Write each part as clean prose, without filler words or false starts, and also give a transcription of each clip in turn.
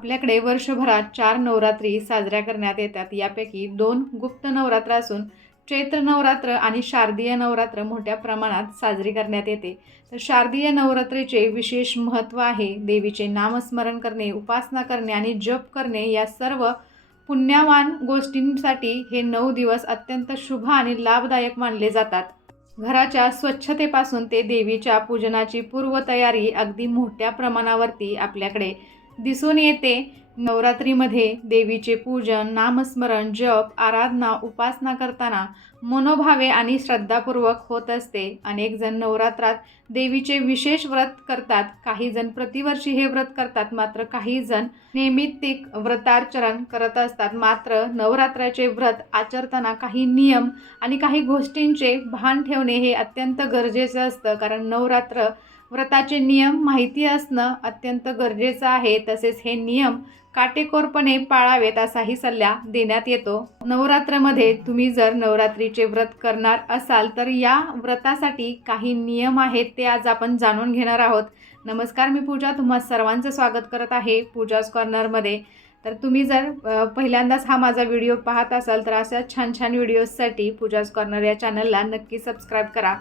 आपल्याकडे वर्षभरात 4 नवरात्री साजऱ्या करण्यात येतात. यापैकी 2 गुप्त नवरात्र असून चैत्र नवरात्र आणि शारदीय नवरात्र मोठ्या प्रमाणात साजरी करण्यात येते. तर शारदीय नवरात्रीचे विशेष महत्त्व आहे. देवीचे नामस्मरण करणे, उपासना करणे आणि जप करणे या सर्व पुण्यवान गोष्टींसाठी हे 9 दिवस अत्यंत शुभ आणि लाभदायक मानले जातात. घराच्या स्वच्छतेपासून ते देवीच्या पूजनाची पूर्वतयारी अगदी मोठ्या प्रमाणावरती आपल्याकडे दिसून येते. नवरात्रीमध्ये देवीचे पूजन, नामस्मरण, जप, आराधना, उपासना करताना मनोभावे आणि श्रद्धापूर्वक होत असते. अनेक जण नवरात्रात देवीचे विशेष व्रत करतात. काही जण प्रतिवर्षी हे व्रत करतात, मात्र काही जण नैमित्तिक व्रताचरण करत असतात. मात्र नवरात्राचे व्रत आचरताना काही नियम आणि काही गोष्टींचे भान ठेवणे हे अत्यंत गरजेचं असतं. कारण नवरात्र व्रताचे नियम माहिती असणं अत्यंत गरजेचं आहे. तसेच हे नियम काटेकोरपणे पाळावेत असाही सल्ला देण्यात येतो. नवरात्रामध्ये तुम्ही जर नवरात्रीचे व्रत करणार असाल तर या व्रतासाठी काही नियम आहेत, ते आज आपण जाणून घेणार आहोत. नमस्कार, मी पूजा, तुम्हा सर्वांचं स्वागत करत आहे पूजाज कॉर्नरमध्ये. तर तुम्ही जर पहिल्यांदाच हा माझा व्हिडिओ पाहत असाल तर अशा छान छान व्हिडिओजसाठी पूजाज कॉर्नर या चॅनलला नक्की सबस्क्राईब करा.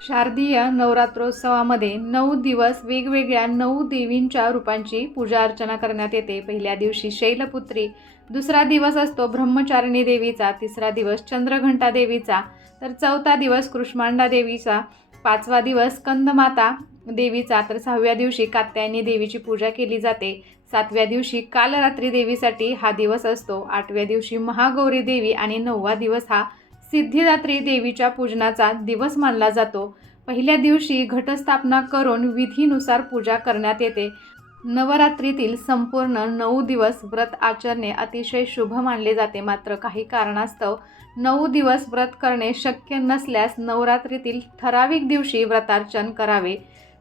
शारदीय नवरात्रोत्सवामध्ये 9 दिवस वेगवेगळ्या 9 देवींच्या रूपांची पूजा अर्चना करण्यात येते. पहिल्या दिवशी शैलपुत्री, दुसरा दिवस असतो ब्रह्मचारिणी देवीचा, तिसरा दिवस चंद्रघंटा देवीचा, तर चौथा दिवस कुष्मांडा देवीचा, पाचवा दिवस स्कंदमाता देवीचा, तर 6व्या दिवशी कात्यायनी देवीची पूजा केली जाते. 7व्या दिवशी कालरात्री देवीसाठी हा दिवस असतो. 8व्या दिवशी महागौरी देवी आणि 9वा दिवस हा सिद्धिदात्री देवीच्या पूजनाचा दिवस मानला जातो. पहिल्या दिवशी घटस्थापना करून विधीनुसार पूजा करण्यात येते. नवरात्रीतील संपूर्ण 9 दिवस व्रत आचरणे अतिशय शुभ मानले जाते. मात्र काही कारणास्तव 9 दिवस व्रत करणे शक्य नसल्यास नवरात्रीतील ठराविक दिवशी व्रतार्चन करावे.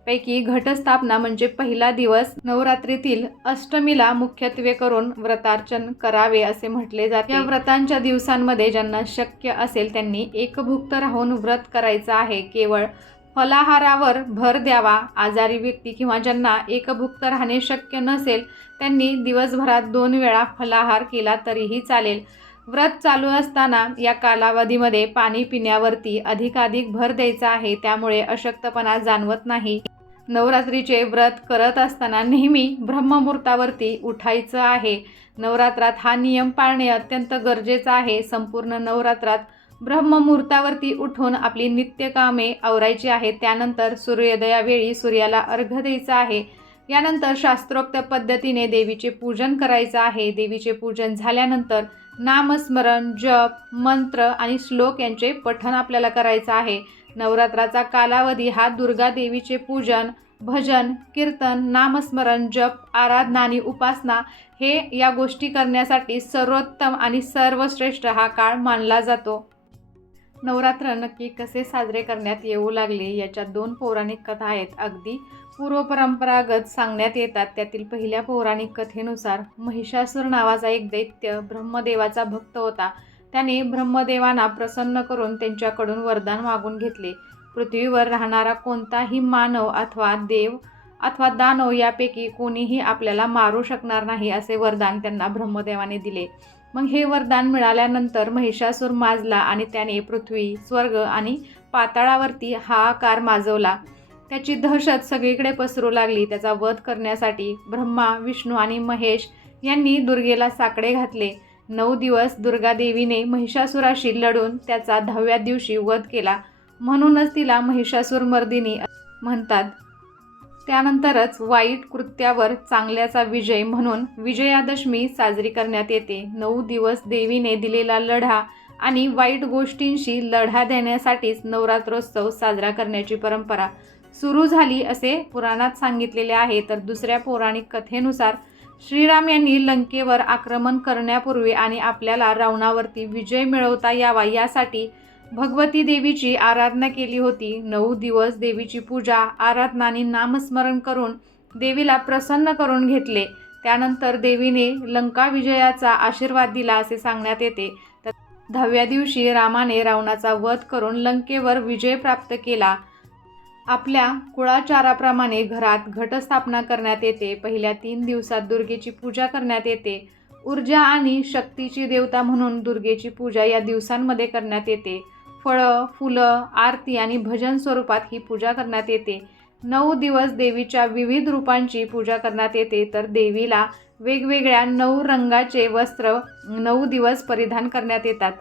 पैकी घटस्थापना म्हणजे पहिला दिवस नवरात्रीतील अष्टमीला मुख्यत्वे करून व्रतार्चन करावे असे म्हटले जाते. या व्रतांच्या दिवसांमध्ये ज्यांना शक्य असेल त्यांनी एकभुक्त राहून व्रत करायचं आहे. केवळ फलाहारावर भर द्यावा. आजारी व्यक्ती किंवा ज्यांना एकभुक्त राहणे शक्य नसेल त्यांनी दिवसभरात 2 वेळा फलाहार केला तरीही चालेल. व्रत चालू असताना या कालावधीमध्ये पाणी पिण्यावरती अधिकाधिक भर द्यायचा आहे, त्यामुळे अशक्तपणा जाणवत नाही. नवरात्रीचे व्रत करत असताना नेहमी ब्रह्ममुहूर्तावरती उठायचं आहे. नवरात्रात हा नियम पाळणे अत्यंत गरजेचं आहे. संपूर्ण नवरात्रात ब्रह्ममुहूर्तावरती उठून आपली नित्यकामे आवरायची आहेत. त्यानंतर सूर्योदयावेळी सूर्याला अर्घ्य द्यायचं आहे. यानंतर शास्त्रोक्त पद्धतीने देवीचे पूजन करायचं आहे. देवीचे पूजन झाल्यानंतर नामस्मरण, जप, मंत्र आणि श्लोक यांचे पठण आपल्याला करायचं आहे. नवरात्राचा कालावधी हा दुर्गा देवीचे पूजन, भजन, कीर्तन, नामस्मरण, जप, आराधना आणि उपासना हे या गोष्टी करण्यासाठी सर्वोत्तम आणि सर्वश्रेष्ठ हा काळ मानला जातो. नवरात्र नक्की कसे साजरे करण्यात येऊ लागले याच्या 2 पौराणिक कथा आहेत. अगदी पूर्वपरंपरागत सांगण्यात येतात. त्यातील पहिल्या पौराणिक कथेनुसार महिषासूर नावाचा एक दैत्य ब्रह्मदेवाचा भक्त होता. त्याने ब्रह्मदेवांना प्रसन्न करून त्यांच्याकडून वरदान मागून घेतले. पृथ्वीवर राहणारा कोणताही मानव अथवा देव अथवा दानव यापैकी कोणीही आपल्याला मारू शकणार नाही असे वरदान त्यांना ब्रह्मदेवाने दिले. मग हे वरदान मिळाल्यानंतर महिषासूर माजला आणि त्याने पृथ्वी, स्वर्ग आणि पाताळावरती हाहाकार माजवला. त्याची दहशत सगळीकडे पसरू लागली. त्याचा वध करण्यासाठी ब्रह्मा, विष्णू आणि महेश यांनी दुर्गेला साकडे घातले. 9 दिवस दुर्गा देवीने महिषासुराशी लढून त्याचा 10व्या दिवशी वध केला. म्हणूनच तिला महिषासूरमर्दिनी म्हणतात. त्यानंतरच वाईट कृत्यावर चांगल्याचा विजय म्हणून विजयादशमी साजरी करण्यात येते. 9 दिवस देवीने दिलेला लढा आणि वाईट गोष्टींशी लढा देण्यासाठीच नवरात्रोत्सव साजरा करण्याची परंपरा सुरू झाली असे पुराणात सांगितलेले आहे. तर दुसऱ्या पौराणिक कथेनुसार श्रीराम यांनी लंकेवर आक्रमण करण्यापूर्वी आणि आपल्याला रावणावरती विजय मिळवता यावा यासाठी भगवती देवीची आराधना केली होती. 9 दिवस देवीची पूजा, आराधना आणि नामस्मरण करून देवीला प्रसन्न करून घेतले. त्यानंतर देवीने लंका विजयाचा आशीर्वाद दिला असे सांगण्यात येते. तर 10व्या दिवशी रामाने रावणाचा वध करून लंकेवर विजय प्राप्त केला. आपल्या कुळाचाराप्रमाणे घरात घटस्थापना करण्यात येते. पहिल्या 3 दिवसात दुर्गेची पूजा करण्यात येते. ऊर्जा आणि शक्तीची देवता म्हणून दुर्गेची पूजा या दिवसांमध्ये करण्यात येते. फळं, फुलं, आरती आणि भजन स्वरूपात ही पूजा करण्यात येते. 9 दिवस देवीच्या विविध रूपांची पूजा करण्यात येते. तर देवीला वेगवेगळ्या 9 रंगाचे वस्त्र 9 दिवस परिधान करण्यात येतात.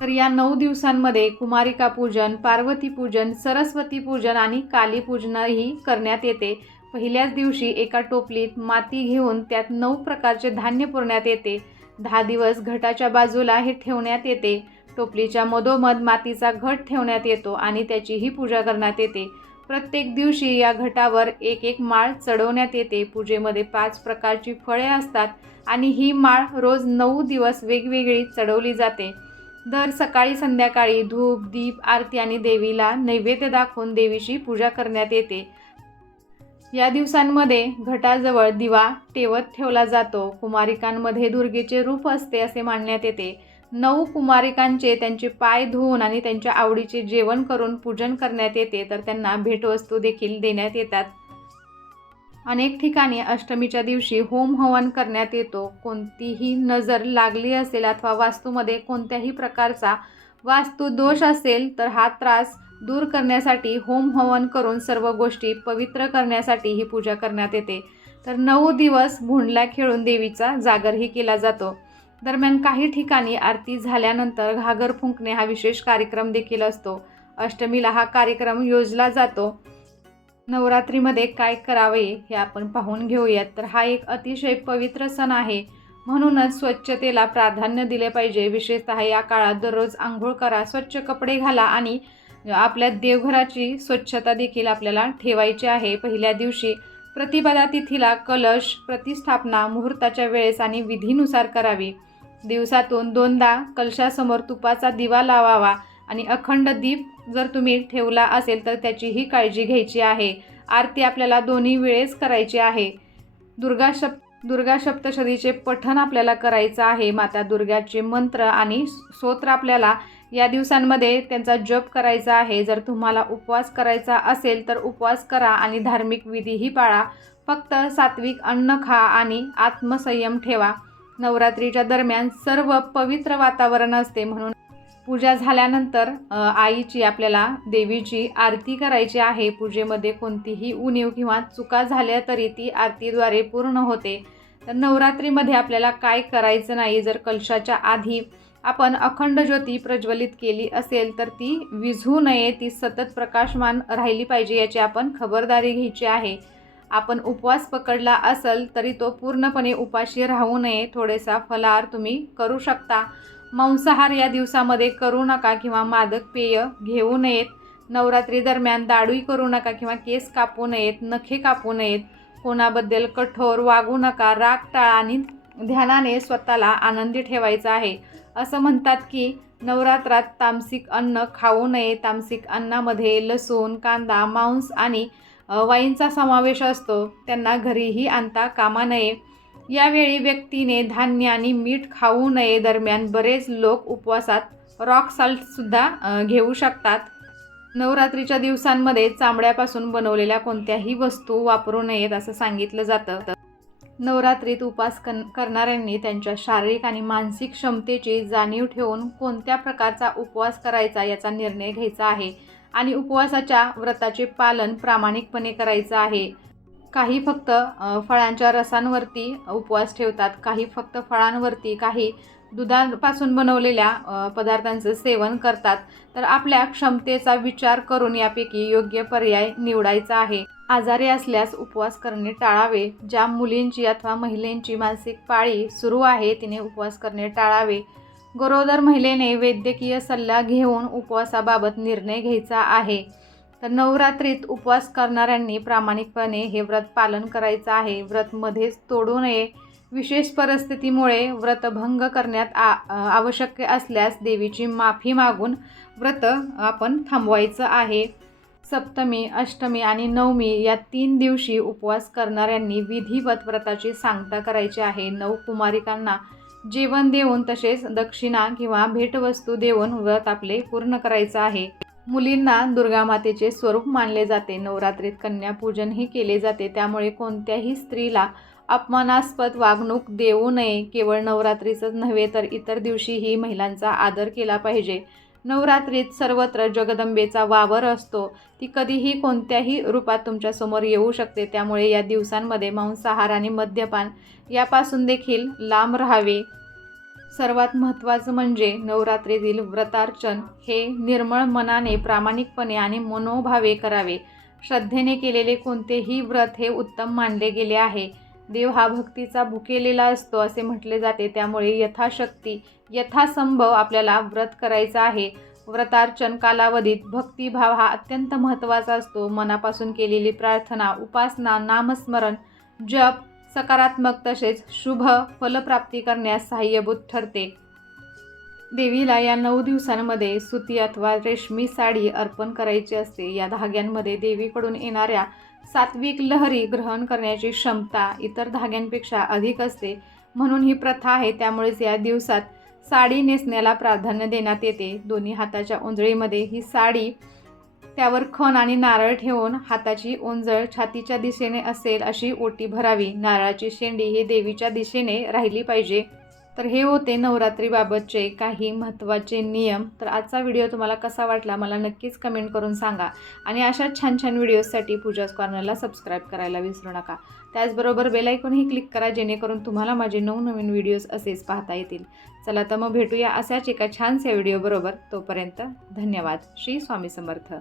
तर या 9 दिवसांमध्ये कुमारिका पूजन, पार्वती पूजन, सरस्वती पूजन आणि काली पूजनही करण्यात येते. पहिल्याच दिवशी एका टोपलीत माती घेऊन त्यात 9 प्रकारचे धान्य पुरण्यात येते. 10 दिवस घटाच्या बाजूला हे ठेवण्यात येते. टोपलीच्या मधोमध मातीचा घट ठेवण्यात येतो आणि त्याचीही पूजा करण्यात येते. प्रत्येक दिवशी या घटावर एक माळ चढवण्यात येते. पूजेमध्ये 5 प्रकारची फळे असतात आणि ही माळ रोज 9 दिवस वेगवेगळी चढवली जाते. दर सकाळी संध्याकाळी धूप, दीप, आरती आणि देवीला नैवेद्य दाखवून देवीची पूजा करण्यात येते. या दिवसांमध्ये घटाजवळ दिवा तेवत ठेवला जातो. कुमारिकांमध्ये दुर्गेचे रूप असते असे मानण्यात येते. 9 कुमारिकांचे त्यांचे पाय धुवून आणि त्यांच्या आवडीचे जेवण करून पूजन करण्यात येते. तर त्यांना भेटवस्तू देखील देण्यात येतात. अनेक ठिकाणी अष्टमीच्या दिवशी होम हवन करण्यात येतो. कोणतीही नजर लागली असेल अथवा वास्तूमध्ये कोणत्याही प्रकारचा वास्तू दोष असेल तर हा त्रास दूर करण्यासाठी होम हवन करून सर्व गोष्टी पवित्र करण्यासाठी ही पूजा करण्यात येते. तर 9 दिवस भोंडला खेळून देवीचा जागरही केला जातो. दरम्यान काही ठिकाणी आरती झाल्यानंतर घागर फुंकणे हा विशेष कार्यक्रम देखील असतो. अष्टमीला हा कार्यक्रम योजला जातो. नवरात्रीमध्ये काय करावे हे आपण पाहून घेऊयात. तर हा एक अतिशय पवित्र सण आहे, म्हणूनच स्वच्छतेला प्राधान्य दिले पाहिजे. विशेषतः या काळात दररोज आंघोळ करा, स्वच्छ कपडे घाला आणि आपल्या देवघराची स्वच्छता देखील आपल्याला ठेवायची आहे. पहिल्या दिवशी प्रतिपदा तिथीला कलश प्रतिष्ठापना मुहूर्ताच्या वेळेस आणि विधीनुसार करावी. दिवसातून 2दा कलशासमोर तुपाचा दिवा लावावा आणि अखंड दीप जर तुम्ही ठेवला असेल तर त्याचीही काळजी घ्यायची आहे. आरती आपल्याला दोन्ही वेळेस करायची आहे. दुर्गा सप्तशतीचे पठण आपल्याला करायचं आहे. माता दुर्गाचे मंत्र आणि स्तोत्र आपल्याला या दिवसांमध्ये त्यांचा जप करायचा आहे. जर तुम्हाला उपवास करायचा असेल तर उपवास करा आणि धार्मिक विधीही पाळा. फक्त सात्विक अन्न खा आणि आत्मसंयम ठेवा. नवरात्रीच्या दरम्यान सर्व पवित्र वातावरण असते, म्हणून पूजा झाल्यानंतर आईची आपल्याला देवीची आरती करायची आहे. पूजेमध्ये कोणतीही उणीव किंवा चुका झाल्या तरी ती आरतीद्वारे पूर्ण होते. तर नवरात्रीमध्ये आपल्याला काय करायचं नाही. जर कलशाच्या आधी आपण अखंड ज्योती प्रज्वलित केली असेल तर ती विझू नये, ती सतत प्रकाशमान राहिली पाहिजे, याची आपण खबरदारी घ्यायची आहे. आपण उपवास पकडला असेल तरी तो पूर्णपणे उपाशी राहू नये. थोडेसा फलाहार तुम्ही करू शकता. मांसाहार या दिवसामध्ये करू नका किंवा मादक पेय घेऊ नयेत. नवरात्री दरम्यान दाढी करू नका किंवा केस कापू नयेत, नखे कापू नयेत. कोणाबद्दल कठोर वागू नका. राग टाळा आणि ध्यानाने स्वतःला आनंदी ठेवायचं आहे. असं म्हणतात की नवरात्रात तामसिक अन्न खाऊ नये. तामसिक अन्नामध्ये लसूण, कांदा, मांस आणि वाईनचा समावेश असतो. त्यांना घरीही आणता कामा नये. यावेळी व्यक्तीने धान्य आणि मीठ खाऊ नये. दरम्यान बरेच लोक उपवासात रॉक सॉल्टसुद्धा घेऊ शकतात. नवरात्रीच्या दिवसांमध्ये चामड्यापासून बनवलेल्या कोणत्याही वस्तू वापरू नयेत असं सांगितलं जातं. नवरात्रीत उपवास करणाऱ्यांनी त्यांच्या शारीरिक आणि मानसिक क्षमतेची जाणीव ठेवून कोणत्या प्रकारचा उपवास करायचा याचा निर्णय घ्यायचा आहे आणि उपवासाच्या व्रताचे पालन प्रामाणिकपणे करायचं आहे. काही फक्त फळांच्या रसांवरती उपवास ठेवतात, काही फक्त फळांवरती, काही दुधापासून बनवलेल्या पदार्थांचं सेवन करतात. तर आपल्या क्षमतेचा विचार करून यापैकी योग्य पर्याय निवडायचा आहे. आजारी असल्यास उपवास करणे टाळावे. ज्या मुलींची अथवा महिलांची मासिक पाळी सुरू आहे तिने उपवास करणे टाळावे. गरोदर महिलेने वैद्यकीय सल्ला घेऊन उपवासाबाबत निर्णय घ्यायचा आहे. तर नवरात्रीत उपवास करणाऱ्यांनी प्रामाणिकपणे हे व्रत पालन करायचं आहे. व्रत मध्येच तोडू नये. विशेष परिस्थितीमुळे व्रतभंग करण्यात आवश्यक असल्यास देवीची माफी मागून व्रत आपण थांबवायचं आहे. सप्तमी, अष्टमी आणि नवमी या 3 दिवशी उपवास करणाऱ्यांनी विधिवत व्रताची सांगता करायची आहे. 9 कुमारिकांना जेवण देऊन तसेच दक्षिणा किंवा भेटवस्तू देऊन व्रत आपले पूर्ण करायचं आहे. मुलींना दुर्गा मातेचे स्वरूप मानले जाते. नवरात्रीत कन्यापूजनही केले जाते. त्यामुळे कोणत्याही स्त्रीला अपमानास्पद वागणूक देऊ नये. केवळ नवरात्रीचंच नव्हे तर इतर दिवशीही महिलांचा आदर केला पाहिजे. नवरात्रीत सर्वत्र जगदंबेचा वावर असतो. ती कधीही कोणत्याही रूपात तुमच्यासमोर येऊ शकते. त्यामुळे या दिवसांमध्ये मांसाहार आणि मद्यपान यापासून देखील लांब राहावे. सर्वात महत्त्वाचं म्हणजे नवरात्रीतील व्रतार्चन हे निर्मळ मनाने, प्रामाणिकपणे आणि मनोभावे करावे. श्रद्धेने केलेले कोणतेही व्रत हे उत्तम मानले गेले आहे. देव हा भक्तीचा भुकेलेला असतो असे म्हटले जाते. त्यामुळे यथाशक्ती, यथासंभव आपल्याला व्रत करायचं आहे. व्रतार्चन कालावधीत भक्तिभाव हा अत्यंत महत्त्वाचा असतो. मनापासून केलेली प्रार्थना, उपासना, नामस्मरण, जप सकारात्मक तसेच शुभ फलप्राप्ती करण्यास सहाय्यभूत ठरते. देवीला या 9 दिवसांमध्ये सुती अथवा रेशमी साडी अर्पण करायची असते. या धाग्यांमध्ये देवीकडून येणाऱ्या सात्विक लहरी ग्रहण करण्याची क्षमता इतर धाग्यांपेक्षा अधिक असते. म्हणून ही प्रथा आहे. त्यामुळेच या दिवसात साडी नेसण्याला प्राधान्य देण्यात येते. दोन्ही हाताच्या ओंजळीमध्ये ही साडी, त्यावर खण आणि नारळ ठेवून हाताची ओंजळ छातीच्या दिशेने असेल अशी ओटी भरावी. नारळाची शेंडी ही देवीच्या दिशेने राहिली पाहिजे. तर हे होते नवरात्रीबाबतचे काही महत्त्वाचे नियम. तर आजचा व्हिडिओ तुम्हाला कसा वाटला मला नक्कीच कमेंट करून सांगा. आणि अशा छान छान व्हिडिओजसाठी पूजाज कॉर्नरला सबस्क्राईब करायला विसरू नका. त्याचबरोबर बेल आयकॉनही क्लिक करा जेणेकरून तुम्हाला माझे नवनवीन व्हिडिओज असेच पाहता येतील. चला तर मग भेटूया अशाच एका छानशा व्हिडिओबरोबर. तोपर्यंत धन्यवाद. श्री स्वामी समर्थ.